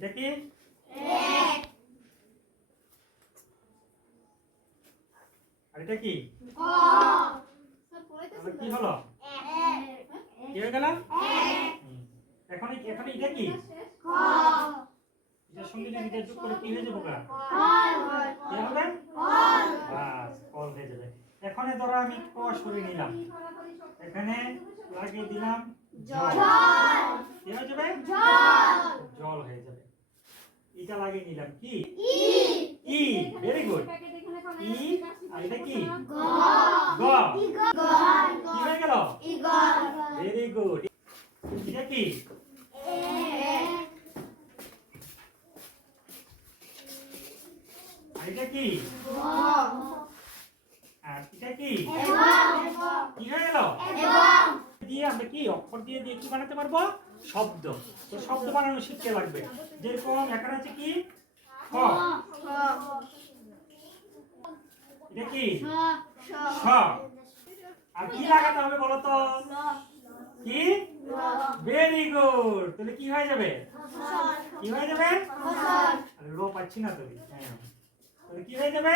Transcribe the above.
এটা কি? আর এটা কি? কি হলো? কি হয়ে গেল? এখন এটা কি? এটার সঙ্গে যদি এটা যোগ করে কি হয়ে যাবে? কি হবে? বাস, কল হয়ে যাবে। এখানে ধরো আমি ক সরিয়ে নিলাম, এখানে লাগিয়ে দিলাম জল। কি হয়ে যাবে? জল হয়ে যাবে। এটা লাগিয়ে নিলাম কি? ই। Very good. ই। আর এটা কি? গ। কি হয়ে গেল? Very good. এটা কি? আর এটা কি? আর এটা কি? কি হয়ে গেল? দিয়ে আমরা কি অক্ষর দিয়ে দিয়ে কি বানাতে পারবো? শব্দ। তো শব্দ বানানো শিখতে লাগবে। যেরকম এখানে আছে কি? খ। এটা কি? স। আর কি লাগাতে হবে বলো তো? কি? Very good. তাহলে কি হয়ে যাবে? কি হয়ে যাবে? আরে লো পাচ্ছি না তো। হ্যাঁ, তাহলে কি হয়ে যাবে?